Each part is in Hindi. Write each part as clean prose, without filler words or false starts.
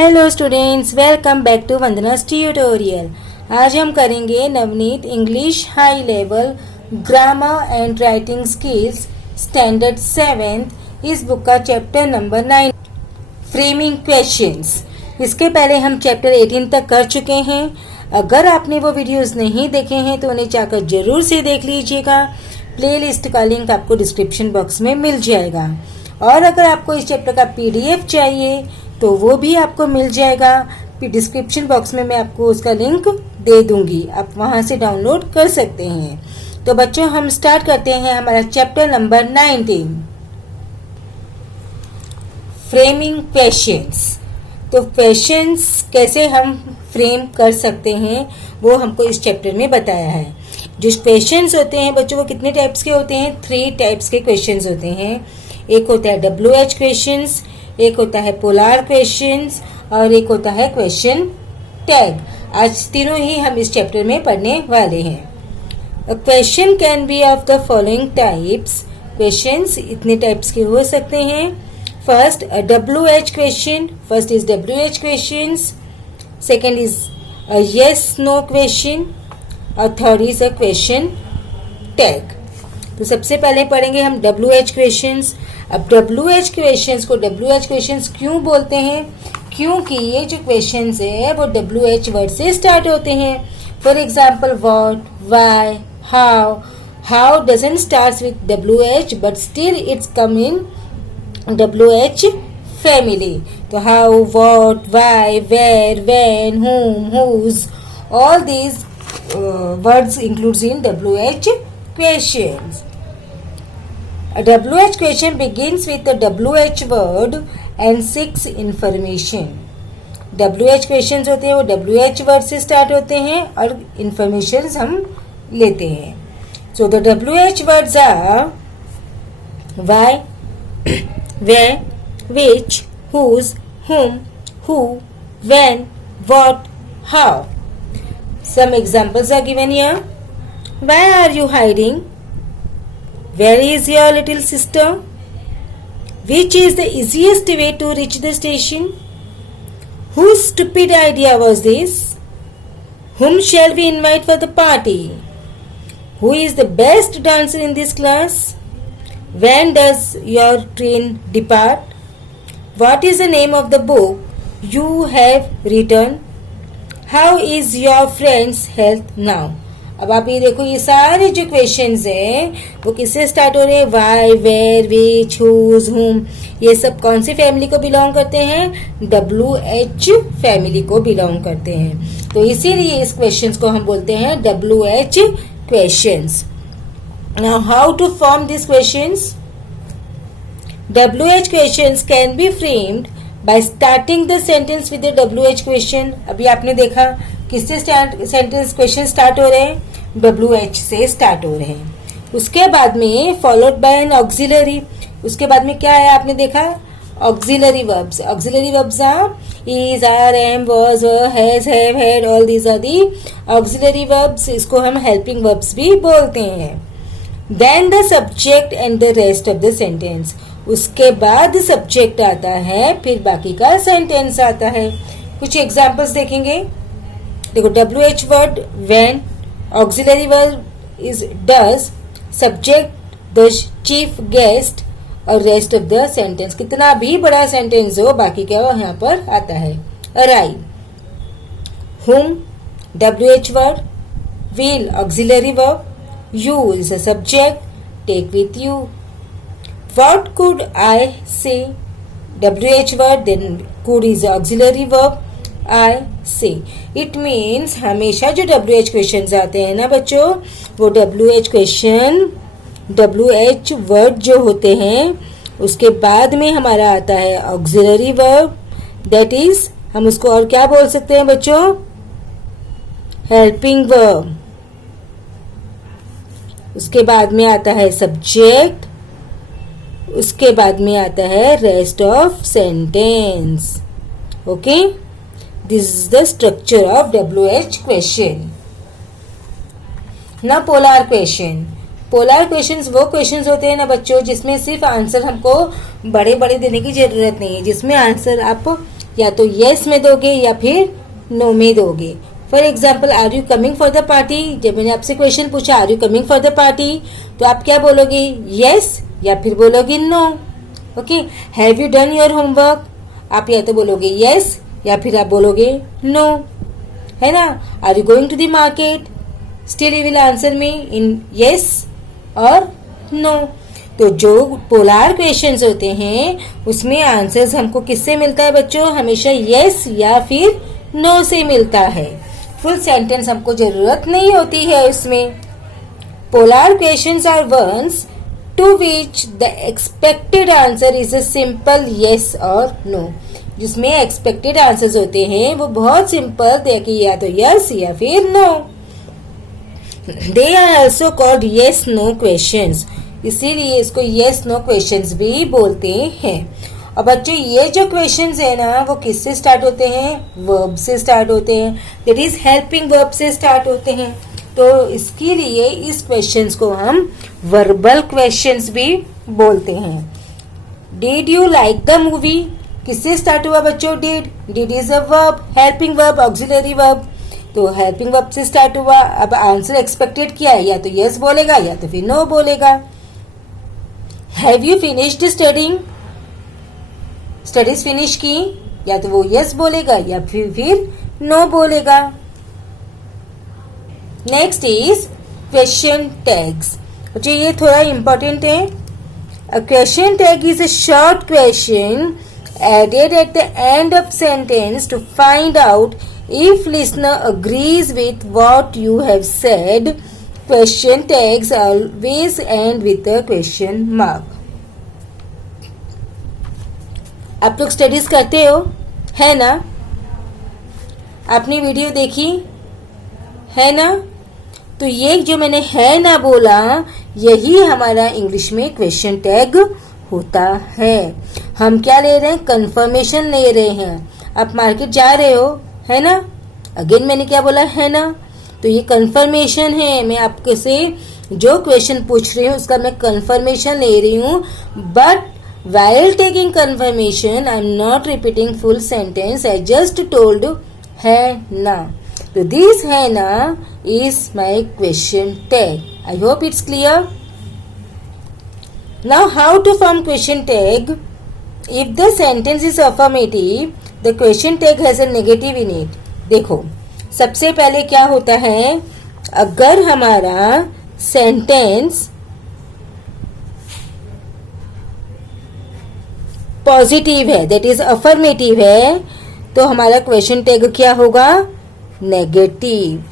Hello students, welcome back to Vandana's tutorial. आज हम करेंगे Navneet English high level grammar and writing skills standard 7th इस बुक का चैप्टर नंबर 9 फ्रेमिंग क्वेश्चंस। इसके पहले हम चैप्टर 18 तक कर चुके हैं। अगर आपने वो वीडियोस नहीं देखे हैं तो उन्हें जाकर जरूर से देख लीजिएगा। प्लेलिस्ट का लिंक आपको डिस्क्रिप्शन बॉक्स में मिल जाएगा। और अगर आपको इस चैप्टर का PDF चाहिए तो वो भी आपको मिल जाएगा। डिस्क्रिप्शन बॉक्स में मैं आपको उसका लिंक दे दूंगी, आप वहां से डाउनलोड कर सकते हैं। तो बच्चों, हम स्टार्ट करते हैं हमारा चैप्टर नंबर 19 फ्रेमिंग क्वेश्चंस। तो क्वेश्चंस कैसे हम फ्रेम कर सकते हैं वो हमको इस चैप्टर में बताया है। जो क्वेश्चंस होते हैं बच्चों, वो कितने टाइप्स के होते हैं? 3 टाइप्स के क्वेश्चंस होते हैं। एक होता है WH क्वेश्चंस, एक होता है पोलार क्वेश्चंस और एक होता है क्वेश्चन टैग। आज तीनों ही हम इस चैप्टर में पढ़ने वाले हैं। Question can be of the following types. Questions इतने टाइप्स के हो सकते हैं। First WH question, first is WH questions, second is yes no question और third is a question tag. तो सबसे पहले पढ़ेंगे हम WH क्वेश्चंस। अब WH क्वेश्चंस को WH क्वेश्चंस क्यों बोलते हैं? क्योंकि ये जो क्वेश्चंस है वो WH वर्ड से स्टार्ट होते हैं। For example what, why, how. How doesn't start with WH but still it's come in WH family. तो how, what, why, where, when, whom, whose, all these words includes in WH questions. A WH question begins with the WH word and seeks information. WH questions होते हैं वो WH word से स्टार्ट होते हैं और informations हम लेते हैं। So the WH words are why, where, which, whose, whom, who, when, what, how. Some examples are given here. Why are you hiding? Where is your little sister? Which is the easiest way to reach the station? Whose stupid idea was this? Whom shall we invite for the party? Who is the best dancer in this class? When does your train depart? What is the name of the book you have written? How is your friend's health now? अब आप ये देखो, ये सारे जो क्वेश्चंस हैं वो किससे स्टार्ट हो रहे हैं? वाई, वेयर, विच, हुज, हुम। ये सब कौन सी फैमिली को बिलोंग करते हैं? WH फैमिली को बिलोंग करते हैं। तो इसीलिए इस क्वेश्चंस को हम बोलते हैं WH questions. Now how to form this questions? WH questions can be framed by starting the sentence with the WH question. अभी आपने देखा किससे सेंटेंस क्वेश्चन स्टार्ट हो रहे हैं? WH से स्टार्ट हो रहे हैं। उसके बाद में फॉलोड बाय एन ऑक्सिलरी। उसके बाद में क्या है आपने देखा? Auxiliary verbs. Auxiliary verbs are is, are, am, was, were, has, have, had, all these are the auxiliary verbs. इसको हम हेल्पिंग वर्ब्स भी बोलते हैं। Then the subject and the rest of the sentence. उसके बाद सब्जेक्ट आता है, फिर बाकी का सेंटेंस आता है। कुछ एग्जाम्पल्स देखेंगे। देखो, WH word when, auxiliary verb is does, subject the chief guest और rest of the sentence। कितना भी बड़ा सेंटेंस हो, बाकी क्या हो यहाँ पर आता है। arrive, whom WH word, will auxiliary verb, you is a subject, take with you। what could I say? WH word, then could is auxiliary verb, I say। It means हमेशा जो WH क्वेश्चन आते हैं ना बच्चों, वो WH क्वेश्चन WH वर्ड जो होते हैं उसके बाद में हमारा आता है ऑक्सिलरी वर्ब, दैट इज हम उसको और क्या बोल सकते हैं बच्चों? Helping verb. उसके बाद में आता है सब्जेक्ट, उसके बाद में आता है rest of sentence. Okay, this is the structure of WH question. ना पोलार क्वेश्चन। पोलार क्वेश्चंस वो क्वेश्चंस होते हैं ना बच्चों जिसमें सिर्फ आंसर हमको बड़े बड़े देने की जरूरत नहीं है, जिसमें आंसर आप या तो यस में दोगे या फिर नो में दोगे। For example, are you coming for the party, जब मैंने आपसे क्वेश्चन पूछा are you coming for the party, तो आप क्या बोलोगे, यस या फिर बोलोगे no. Okay, have you done your homework, आप या तो बोलोगे यस या फिर आप बोलोगे नो, है ना। Are you going to the market, still you will answer me in yes और नो। तो जो पोलर क्वेश्चंस होते हैं उसमें आंसर्स हमको किससे मिलता है बच्चों, हमेशा यस या फिर नो से मिलता है। फुल सेंटेंस हमको जरूरत नहीं होती है उसमें। Polar questions are ones to which the expected answer is a simple yes और नो। जिसमें एक्सपेक्टेड आंसर्स होते हैं वो बहुत सिंपल थे कि या तो यस या फिर no. They are also called yes no questions, इसीलिए इसको यस नो क्वेश्चंस भी बोलते हैं। और बच्चों ये जो क्वेश्चंस है ना वो किससे स्टार्ट होते हैं, वर्ब से स्टार्ट होते हैं, दैट इज हेल्पिंग वर्ब से स्टार्ट होते हैं। तो इसके लिए इस क्वेश्चंस को हम वर्बल क्वेश्चंस भी बोलते हैं। Did you like the movie, किससे स्टार्ट हुआ बच्चों, did is a verb, helping verb, auxiliary verb, तो हेल्पिंग वर्ब से स्टार्ट हुआ। अब आंसर एक्सपेक्टेड क्या है, या तो यस बोलेगा या तो फिर नो बोलेगा। Have you finished studying, studies finish की, या तो वो यस बोलेगा या फिर नो बोलेगा। Next is question tags. बच्चों ये थोड़ा इंपॉर्टेंट है। अ question tag is a short question added at the end of sentence to find out if listener agrees with what you have said. Question tags always end with a question mark. आप लोग स्टडीज करते हो, है ना, आपने वीडियो देखी है ना, तो ये जो मैंने है ना बोला यही हमारा इंग्लिश में क्वेश्चन टैग होता है। हम क्या ले रहे हैं, कंफर्मेशन ले रहे हैं। आप मार्केट जा रहे हो, है ना, अगेन मैंने क्या बोला, है ना, तो ये कंफर्मेशन है। मैं आपके से जो क्वेश्चन पूछ रही हूँ उसका मैं कंफर्मेशन ले रही हूँ, but while taking confirmation I am not repeating full sentence, I just told है ना। तो this है ना is my question tag. I hope it's clear. Now how to form question tag? If the sentence is affirmative, the question tag has a negative in it. देखो सबसे पहले क्या होता है, अगर हमारा सेंटेंस पॉजिटिव है, दैट इज अफर्मेटिव है, तो हमारा क्वेश्चन टैग क्या होगा, नेगेटिव।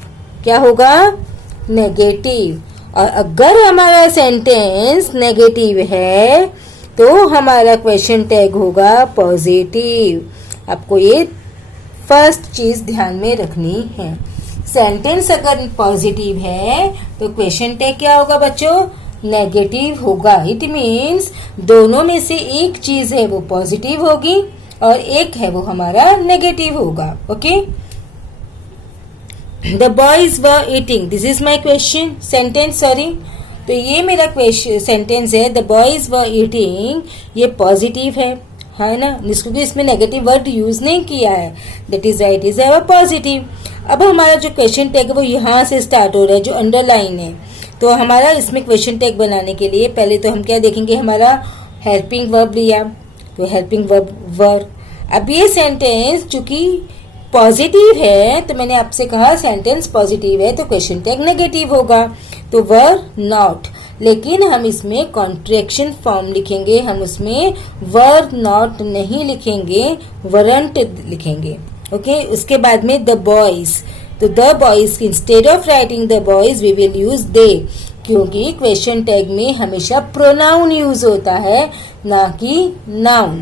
क्या होगा, नेगेटिव। और अगर हमारा सेंटेंस नेगेटिव है तो हमारा क्वेश्चन टैग होगा पॉजिटिव। आपको ये फर्स्ट चीज ध्यान में रखनी है। सेंटेंस अगर पॉजिटिव है तो क्वेश्चन टैग क्या होगा बच्चों, नेगेटिव होगा। इट मीन्स दोनों में से एक चीज है वो पॉजिटिव होगी और एक है वो हमारा नेगेटिव होगा। Okay, the boys were eating, this is my question sentence, sorry, तो ये मेरा क्वेश्चन सेंटेंस है, द बॉयज वर ईटिंग, ये पॉजिटिव है ना, क्योंकि इसमें नेगेटिव वर्ड यूज नहीं किया है, that is right, is our positive. अब हमारा जो क्वेश्चन टैग है वो यहाँ से स्टार्ट हो रहा है, जो अंडरलाइन है। तो हमारा इसमें क्वेश्चन टैग बनाने के लिए पहले तो हम क्या देखेंगे, हमारा हेल्पिंग वर्ब लिया, तो हेल्पिंग वर्ब वर। अब ये सेंटेंस चूंकि पॉजिटिव है तो मैंने आपसे कहा सेंटेंस पॉजिटिव है तो क्वेश्चन टैग नेगेटिव होगा, तो वर नॉट। लेकिन हम इसमें कॉन्ट्रैक्शन फॉर्म लिखेंगे, हम उसमें वर नॉट नहीं लिखेंगे, वरंट लिखेंगे। ओके, उसके बाद में द बॉयज, तो the boys instead of writing the boys we will use they, क्योंकि क्वेश्चन टैग में हमेशा प्रोनाउन यूज होता है ना कि नाउन।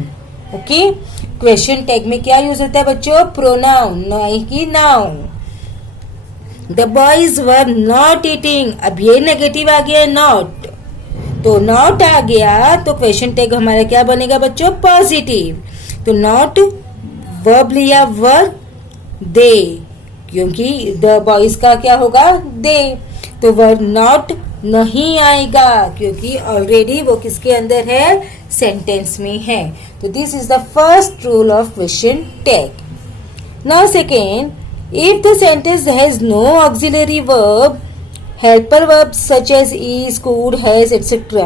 ओके, क्वेश्चन टैग में क्या यूज होता है बच्चों, प्रोनाउन ना कि noun. The boys were not eating, अब ये नेगेटिव आ गया नॉट, तो नॉट आ गया तो क्वेश्चन टैग हमारा क्या बनेगा बच्चों, पॉजिटिव। तो नॉट वर्ब लिया वर दे, क्योंकि द बॉयज का क्या होगा, दे, तो वर नॉट नहीं आएगा, क्योंकि ऑलरेडी वो किसके अंदर है, सेंटेंस में है। तो this is the first rule of question tag. Now second, if the sentence has no auxiliary verb, helper verbs such as is, could, has, etc.,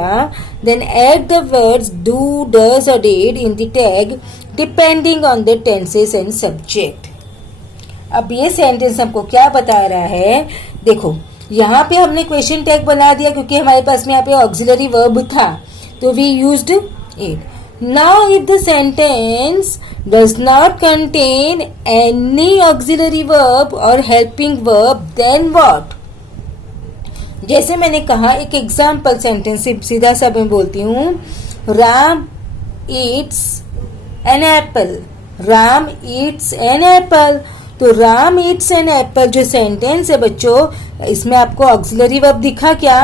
then add the words do, does or did in the tag depending on the tenses and subject. अब ये सेंटेंस हमको क्या बता रहा है, देखो यहाँ पे हमने क्वेश्चन टैग बना दिया क्योंकि हमारे पास में यहाँ पे ऑक्सिलरी वर्ब था, तो we used it. Now if the sentence does not contain any auxiliary verb or helping verb, then what? जैसे मैंने कहा एक एग्जाम्पल सेंटेंस सीधा सा मैं बोलती हूँ, Ram eats an apple. Ram eats an apple. तो राम ईट्स एन एप्पल जो सेंटेंस है बच्चों, इसमें आपको ऑक्सिलरी वर्ब दिखा क्या?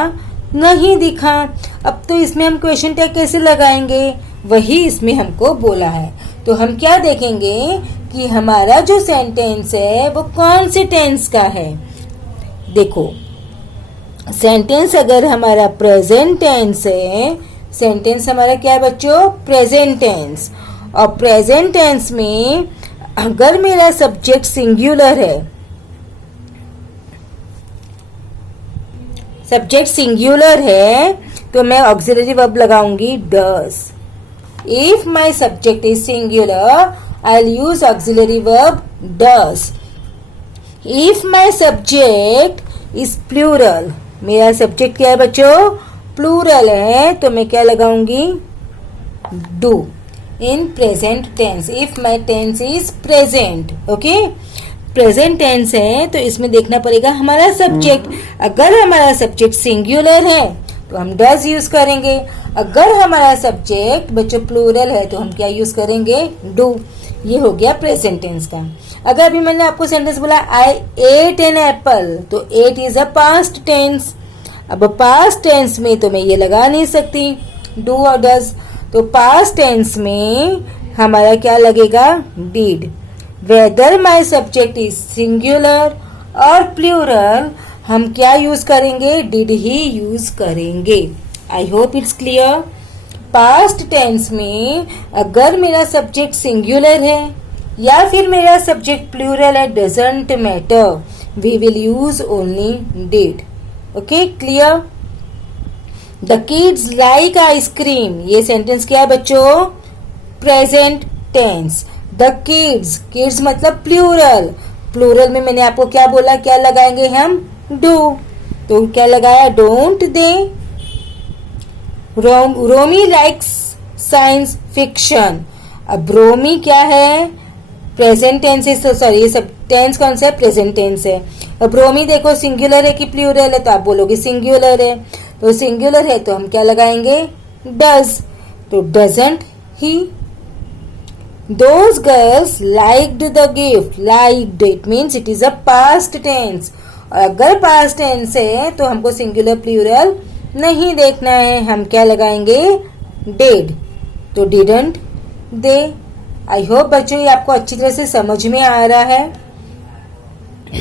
नहीं दिखा. अब तो इसमें हम क्वेश्चन टैग कैसे लगाएंगे, वही इसमें हमको बोला है. तो हम क्या देखेंगे कि हमारा जो सेंटेंस है वो कौन से टेंस का है. देखो सेंटेंस अगर हमारा प्रेजेंट टेंस है, सेंटेंस हमारा क्या है बच्चों, प्रेजेंट टेंस. और प्रेजेंट टेंस में अगर मेरा सब्जेक्ट सिंगुलर है, सब्जेक्ट सिंगुलर है तो मैं ऑक्सिलरी वर्ब लगाऊंगी डस. If my subject is singular, I'll use auxiliary verb does. If my subject is plural, मेरा सब्जेक्ट क्या है बच्चों, प्लूरल है, तो मैं क्या लगाऊंगी, do. In present tense, if my tense is present, okay? Present tense है तो इसमें देखना पड़ेगा हमारा सब्जेक्ट. अगर हमारा सब्जेक्ट सिंगुलर है तो हम डज यूज करेंगे. अगर हमारा सब्जेक्ट बच्चों प्लूरल है तो हम क्या यूज करेंगे, डू. ये हो गया प्रेजेंट टेंस का. अगर अभी मैंने आपको सेंटेंस बोला आई एट एन एप्पल, तो ate is a past tense. अब पास्ट टेंस में तो मैं ये लगा नहीं सकती डू और डज, तो पास्ट टेंस में हमारा क्या लगेगा, did. Whether my subject is singular और प्लूरल, हम क्या यूज करेंगे, डिड ही यूज करेंगे. I hope it's clear. Past tense में अगर मेरा सब्जेक्ट सिंगुलर है या फिर मेरा सब्जेक्ट प्लूरल है, doesn't matter, we will use only did. Okay clear. The kids like ice cream, ये सेंटेंस क्या है बच्चों, present tense. The kids, kids मतलब प्लूरल. प्लूरल में मैंने आपको क्या बोला, क्या लगाएंगे हम, डू. तो क्या लगाया, don't they. Romi likes science fiction. अब रोमी क्या है, प्रेजेंट टेंस है, सॉरी ये सब टेंस कौन सा है, प्रेजेंट टेंस है. अब रोमी देखो सिंगुलर है कि प्लूरल है, तो आप बोलोगे सिंगुलर है. तो सिंगुलर है तो हम क्या लगाएंगे, डज. तो doesn't he. Those girls liked the gift. Liked, it means it is a past tense. और अगर past tense है तो हमको singular plural नहीं देखना है, हम क्या लगाएंगे, did. तो didn't they. I hope बच्चों ये आपको अच्छी तरह से समझ में आ रहा है.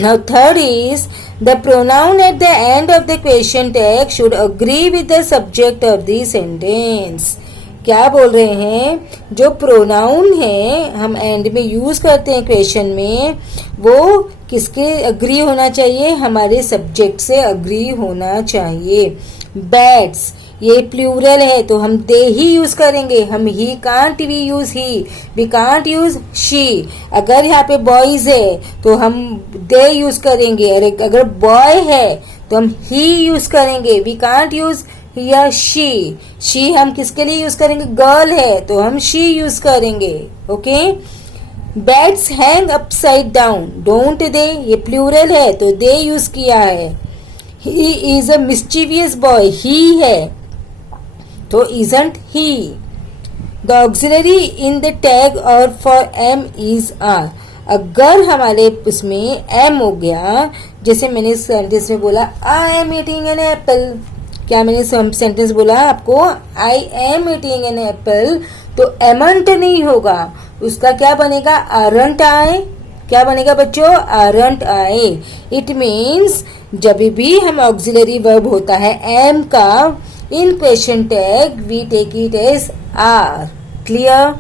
Now third is the pronoun at the end of the question tag should agree with the subject of the sentence. क्या बोल रहे हैं, जो प्रोनाउन है हम एंड में यूज करते हैं क्वेश्चन में, वो किसके अग्री होना चाहिए, हमारे सब्जेक्ट से अग्री होना चाहिए. बैट्स, ये प्लूरल है तो हम दे ही यूज करेंगे, हम he can't we use he, we can't use she. अगर यहाँ पे बॉयज है तो हम दे यूज करेंगे, अगर बॉय है तो हम ही यूज करेंगे, वी कांट यूज या शी. शी हम किसके लिए यूज करेंगे, गर्ल है तो हम शी यूज करेंगे. Okay. Bats hang upside down, don't they, ये प्लूरल है तो दे यूज किया है. He is a mischievous boy, he है तो isn't he. The auxiliary in the tag और फॉर एम इज आर. अगर हमारे इसमें एम हो गया, जैसे मैंने सेंटेंस में बोला I am eating an apple, क्या मैंने सेंटेंस बोला आपको, I am eating N apple, तो एमंट नहीं होगा, उसका क्या बनेगा, आरंट आई. क्या बनेगा बच्चों? Aren't I. इट मीन्स जब भी हम ऑक्सिलरी वर्ब होता है एम का in question tag we take it as are. Clear?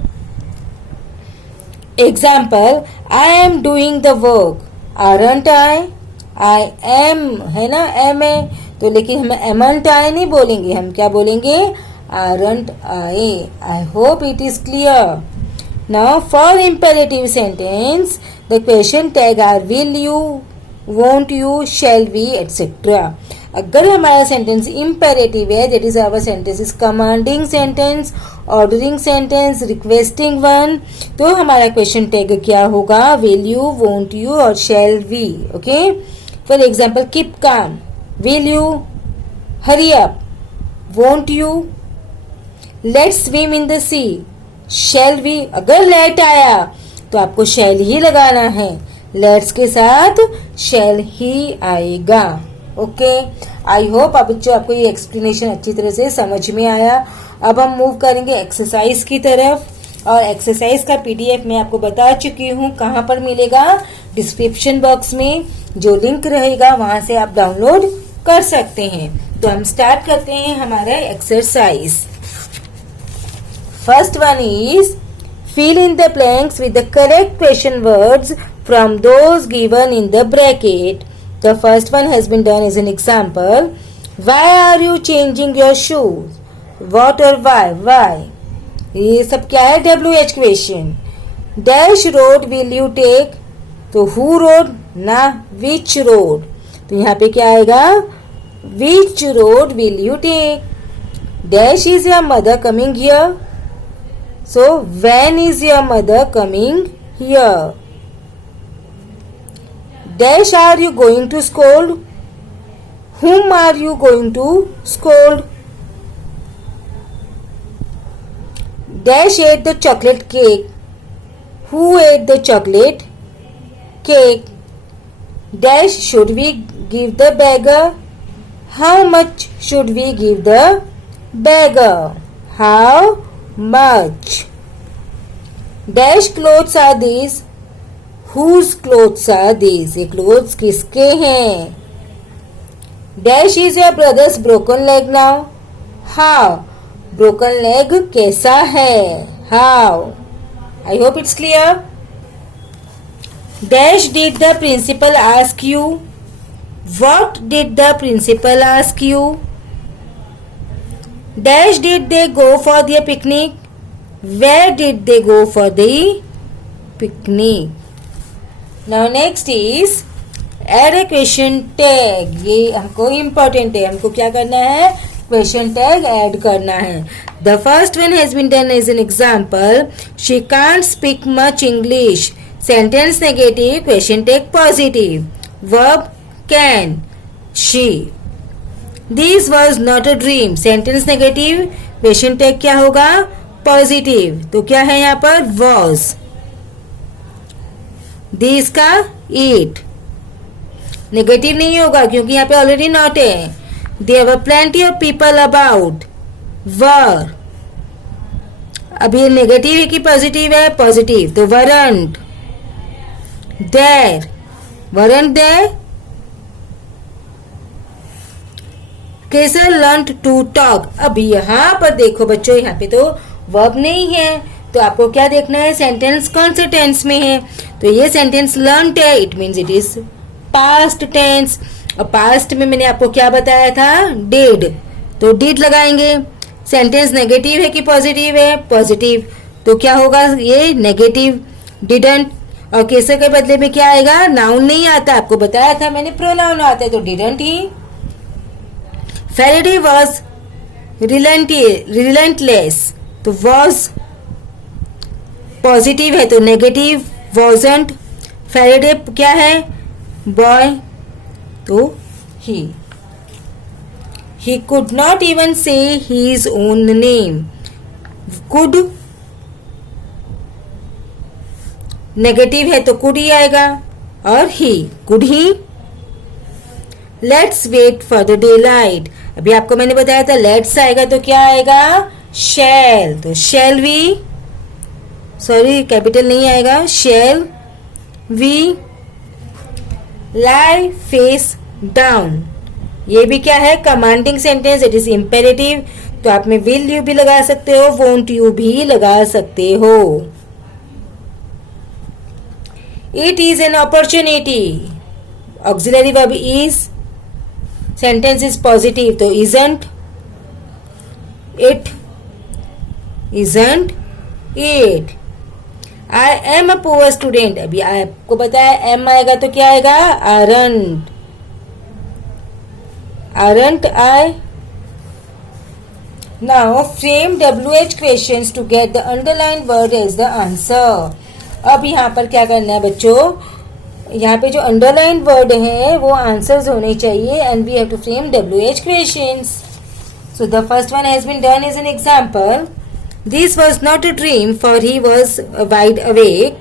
Example, I am doing the work, aren't I am है ना, एम है तो, लेकिन हम एमंट आई नहीं बोलेंगे, हम क्या बोलेंगे? Aren't I hope it is clear. Now for imperative sentence the question tag are will you, won't you, shall we etcetera. अगर हमारा सेंटेंस इम्पेरेटिव है, that is our sentence is commanding sentence, ordering sentence, requesting one, तो हमारा क्वेश्चन टैग क्या होगा? विल यू, वोंट यू और shall we. Okay, for example, keep calm, will you, hurry up, won't you, let's swim in the sea, shall we. अगर लेट आया तो आपको शैल ही लगाना है, लेट्स के साथ शैल ही आएगा। ओके, आई होप अब बच्चों आपको ये एक्सप्लेनेशन अच्छी तरह से समझ में आया। अब हम मूव करेंगे एक्सरसाइज की तरफ, और एक्सरसाइज का पीडीएफ मैं आपको बता चुकी हूँ कहाँ पर मिलेगा, डिस्क्रिप्शन बॉक्स में जो लिंक रहेगा वहां से आप डाउनलोड कर सकते हैं। तो हम स्टार्ट करते हैं हमारा exercise. First one is fill in the blanks with the correct question words from those given in the bracket. The first one has been done as an example. Why are you changing your shoes? What or why? Why? ये सब क्या है? WH question. Dash road will you take? तो who road ना which road. तो यहाँ पे क्या आएगा? Which road will you take? Dash is your mother coming here? So when is your mother coming here? Dash are you going to scold? Whom are you going to scold? Dash ate the chocolate cake. Who ate the chocolate cake? Dash should we give the beggar? How much should we give the beggar? How much? Dash clothes are these? Whose clothes are these? ये clothes किसके हैं? Dash is your brother's broken leg now? How? Broken leg कैसा है? How? I hope it's clear. Dash did the principal ask you? What did the principal ask you? Dash did they go for their picnic? Where did they go for the picnic? Now next is add a question tag. ये हमको important है, हमको क्या करना है? Question tag add करना है. The first one has been done as an example. She can't speak much English. Sentence negative, question tag positive. Verb can. She. This was not a dream. Sentence negative, question tag क्या होगा? पॉजिटिव. तो क्या है यहाँ पर? was. दिस का इट नेगेटिव नहीं होगा क्योंकि यहाँ पे ऑलरेडी नॉट है. There were plenty of people about, were. अब ये नेगेटिव है कि पॉजिटिव है? पॉजिटिव. तो weren't. There, weren't there. Kesar learned to talk. अब यहाँ पर देखो बच्चों, यहाँ पे तो वर्ब नहीं है, तो आपको क्या देखना है? सेंटेंस कौन से टेंस में है? तो ये सेंटेंस लर्न्ड है, it means it is past tense. और पास्ट में मैंने आपको क्या बताया था? डिड. तो डिड लगाएंगे. सेंटेंस नेगेटिव है कि पॉजिटिव है? पॉजिटिव. तो क्या होगा? ये नेगेटिव. डिडंट. और केसर के बदले में क्या आएगा? नाउन नहीं आता, आपको बताया था मैंने, प्रोनाउन आता है, तो didn't he. Faraday was relentless. तो was पॉजिटिव है तो नेगेटिव. wasn't. Faraday क्या है? बॉय. तो he. He could not even say his own name. could negative है तो could ही आएगा. और he. could he? Let's wait for the daylight. अभी आपको मैंने बताया था लेट्स आएगा तो क्या आएगा? शैल. तो शैल वी, सॉरी कैपिटल नहीं आएगा, shall we lie face down. ये भी क्या है? Commanding sentence, it is imperative. तो आप में विल यू भी लगा सकते हो, वोंट यू भी लगा सकते हो। It is an opportunity, auxiliary verb is, sentence is positive तो isn't, it, isn't it. I am a poor student, अभी आपको बताया एम आएगा तो क्या आएगा? Aren't, aren't I. Now frame WH questions to get the underline word as the answer. अब यहाँ पर क्या करना है बच्चों? यहाँ पे जो अंडरलाइन वर्ड है वो आंसर्स होने चाहिए, and we have to frame WH questions. So the first one has been done as an example. This was not a dream, for he was wide awake.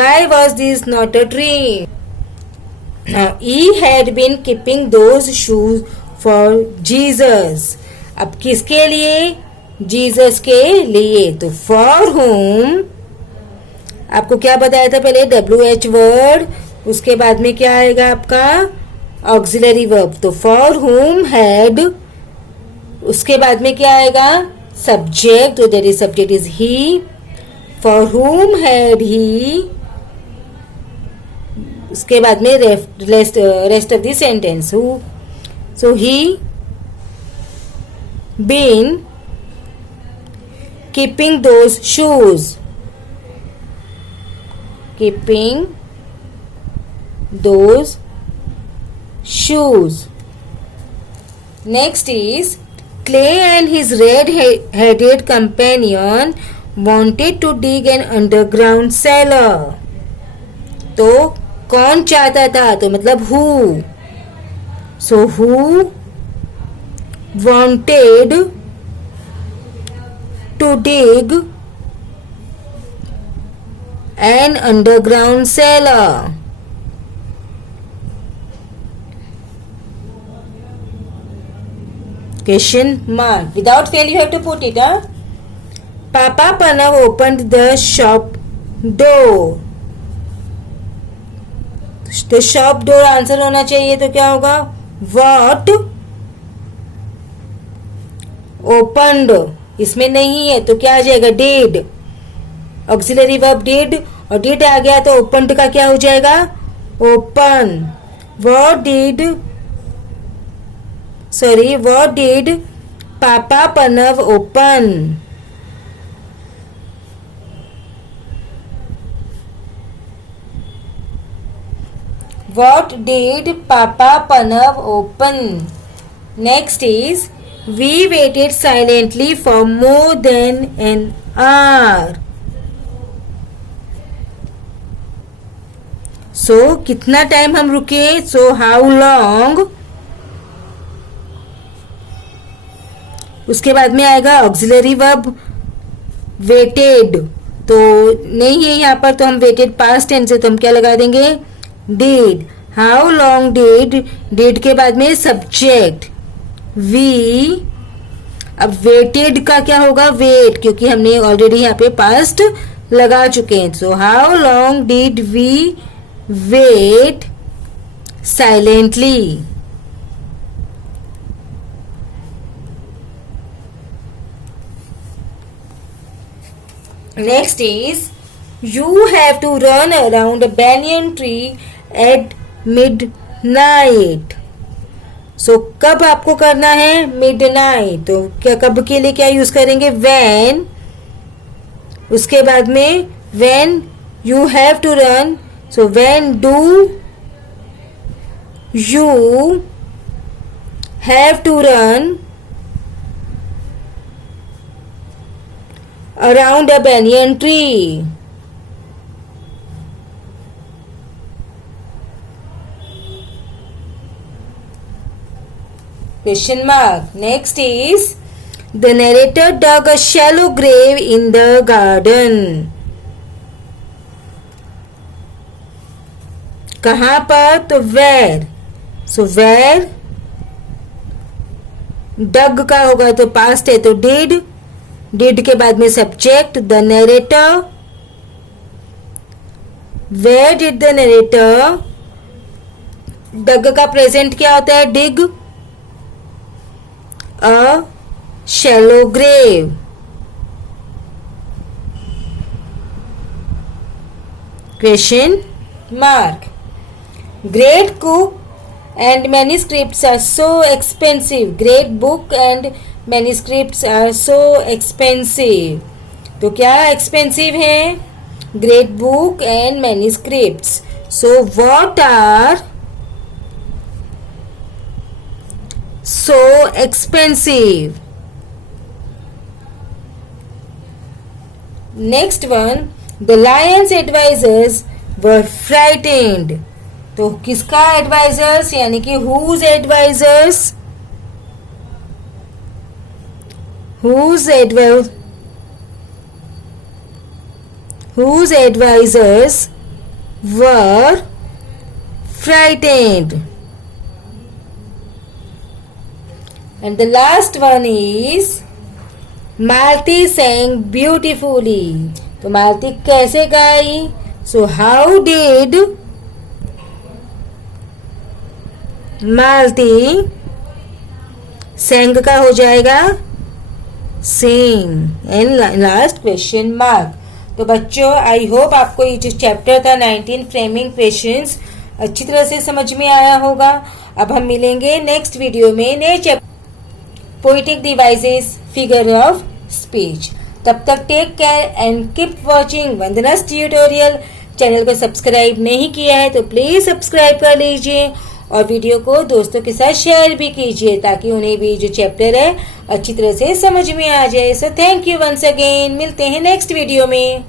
Why was this not a dream? Now, he had been keeping those shoes for Jesus. अब किसके लिए? जीसस के लिए। तो for whom, आपको क्या बताया था पहले? WH वर्ड, उसके बाद में क्या आएगा आपका? Auxiliary verb. तो for whom had, उसके बाद में क्या आएगा? subject, so that is subject is he. For whom had he, उसके बाद में rest of the sentence who, so he been keeping those shoes, keeping those shoes. Next is Clay and his red-headed companion wanted to dig an underground cellar. तो कौन चाहता था? तो मतलब who. So who wanted to dig an underground cellar. Question mark. Without fail you have to put it. Papa Pranav opened the shop door. तो शॉप डोर आंसर होना चाहिए, तो क्या होगा? What opened, इसमें नहीं है तो क्या आ जाएगा? Did, ऑक्सिलरी वर्ब did, और did आ गया तो opened का क्या हो जाएगा? Open. What did Papa Pranav open? What did Papa Pranav open? Next is, we waited silently for more than an hour. So कितना टाइम हम रुके? So how long? उसके बाद में आएगा ऑक्सिलरी वर्ब वेटेड, तो नहीं है यहाँ पर, तो हम वेटेड पास्ट टेंस है तो हम क्या लगा देंगे? Did. How long did, did के बाद में सब्जेक्ट वी. अब वेटेड का क्या होगा? वेट, क्योंकि हमने ऑलरेडी यहाँ पे पास्ट लगा चुके हैं। So how long did we wait silently. Next is, you have to run around a banyan tree at midnight. So कब आपको करना है? midnight. तो क्या कब के लिए क्या यूज करेंगे? when. उसके बाद में when you have to run, so when do you have to run around a banyan tree. Question mark. Next is, the narrator dug a shallow grave in the garden. कहाँ पर? तो where. So where. dug का होगा तो past है तो did. did के बाद में subject the narrator, where did the narrator, dug का प्रेजेंट क्या होता है? Dig a shallow grave. Question mark. Great cook and manuscripts are so expensive. Great book and manuscripts are so expensive. तो क्या expensive है? Great book and manuscripts. So what are so expensive? Next one, the lion's advisors were frightened. तो किसका एडवाइजर्स यानी कि whose advisers, whose advisers were frightened. And the last one is Malati sang beautifully. तो मालती कैसे गाई? सो हाउ डिड मालती सेंग का हो जाएगा sing. And last question mark. तो बच्चों आई होप आपको ये जो चैप्टर था 19 फ्रेमिंग क्वेश्चंस अच्छी तरह से समझ में आया होगा। अब हम मिलेंगे नेक्स्ट वीडियो में नए chapter poetic devices figure of speech. तब तक take care and keep watching Vandana's tutorial. Channel को सब्सक्राइब नहीं किया है तो प्लीज सब्सक्राइब कर लीजिए और वीडियो को दोस्तों के साथ शेयर भी कीजिए ताकि उन्हें भी जो चैप्टर है अच्छी तरह से समझ में आ जाए। So thank you once again. मिलते हैं नेक्स्ट वीडियो में।